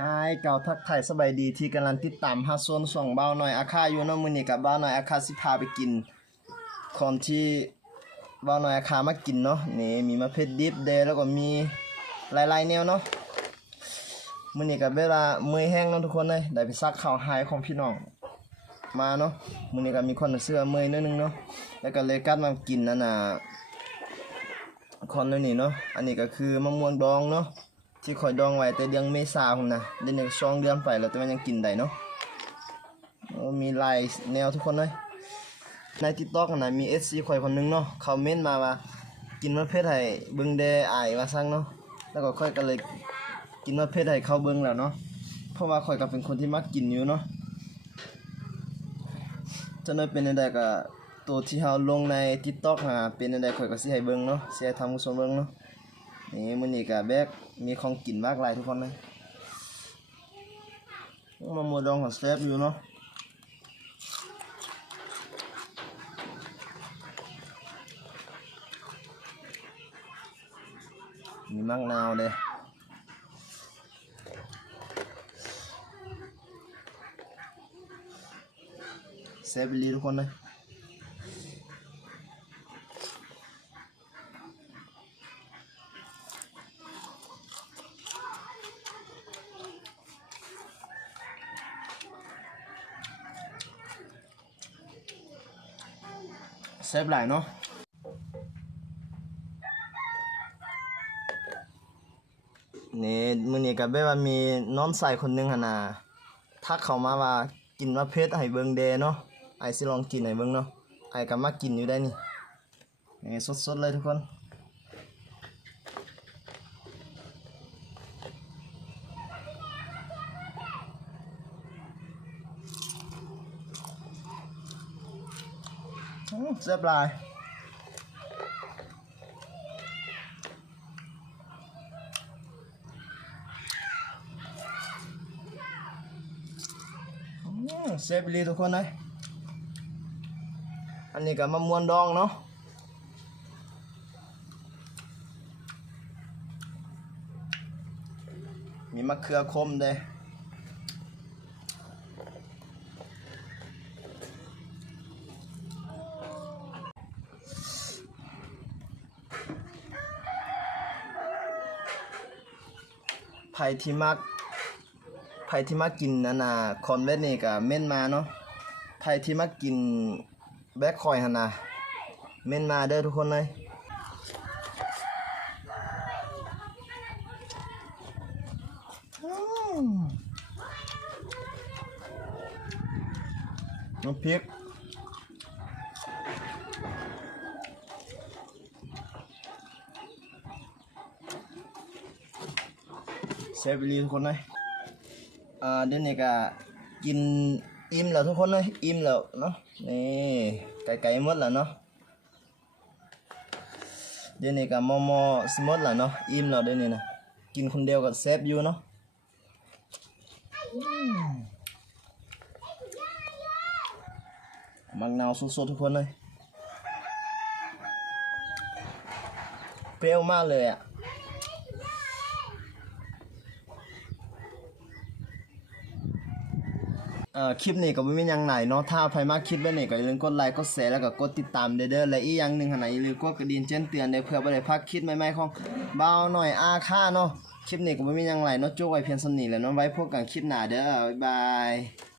ฮายเก่าทักไทยสบายดีที่กำลังติดตามหาส่วนส่องเบาหน่อยอาคาอยู่นาะมื้อนี้กับเบาหน่อยอาคาสิพาไปกินของที่เบาหน่อยอาคามากินเนาะนี่มีมะเพ็ดดิบเดแล้วก็มีหลายๆแนวเนาะมือนี้กับเวลามือแห้งเนาะทุกคนเลยได้ไปซักข้าวหายของพี่น้องมาเนาะมือนี้ก็มีคนเสื้อมือนิดนึงเนาะแล้วก็เลยกัดมากินนั่นน่ะคอนนี่เนาะอันนี้ก็คือมะม่วงดองเนาะ ที่ข่อยดองไว้แต่เดือนเมษาพุ่นะเดือนหนึ่งสองเดือนไปแล้วแต่มันยังกินได้เนาะมีลายแนวทุกคนเลยใน TikTok นะมี SC ข่อยคนหนึงเนาะเขาเม้นมาว่ากินมะเพ็ดให้เบิ่งแดอายว่าซั่งเนาะแล้วก็ค่อยก็เลยกินมะเพ็ดให้เขาเบิ่งแล้วเนาะเพราะว่าข่อยก็เป็นคนที่มักกินอยู่เนาะจะนั้นเป็นจังไดก็ตัวที่เฮาลงใน TikTok หาเป็นจังไดข่อยก็สิให้เบิ่งเนาะสิให้ทำผู้ชมเบิ่งเนาะ นี่มื้อนี้ก็แบกมีของกินมากหลายทุกคนเลยมาหมูดองของแซ่บอยู่เนาะมีมะนาวเลยแซ่บลีทุกคนเลย แซ่บหลายเนาะนี่มื้อนี้ก็แบบว่ามีน้องใส่คนหนึงหั่นน่ะทักเข้ามาว่ากินมะเพ็ดให้เบิ่งแดเนาะไอซิลองกินให้เบิ่งเนาะไอายก็มากินอยู่ได้นี่นี่สดๆเลยทุกคน แซ่บลายเซฟลีทุกคนเลยอันนี้ก็มะม่วงดองเนาะมีมะเขือคมเด้ ไผ่ที่มักไผที่มากกินนั่นน่ะคอนเวนนี่ก็เม่นมาเนาะไผที่มากกินแบล็คคอยหันนะเม่นมาเด้อทุกคนเลยน้ำพริก เซฟอีหลีทุกคนเลยอ่าเดี๋ยวนี้ก็กินอิ่มแล้วทุกคนเลยอิ่มแล้วเนาะนี่ไก่ๆหมดแล้วเนาะเดี๋ยวนี้ก็มอมอสมดแล้วเนาะอิ่มแล้วเดี๋ยวนี้นะกินคนเดียวก็แซ่บอยู่เนาะอืมมักนาวสดๆทุกคนเลยเปรี้ยวมากเลยอะ อ่อคลิปนี้ก็ไม่มีอยังไหนเนาะถ้าใครมากคลิปแบบนี้ก็อย่าลืมกดไลค์กดแชร์แล้วก็กดติดตามเด้อและอีกอย่างหนึงหั่นน่ะอย่าลืมกดกระดิ่งแจ้งเตือนเด้อเพื่อบ่ได้พลาดคลิปใหม่ๆของเบาหน่อยอาค่าเนาะคลิปนี้ก็ไม่มีอยังไหลเนาะจุ๊กไว้เพียงสำนี้แหล้วเนาะไว้พบกันคลิปหน้าเด้อบ๊ายบาย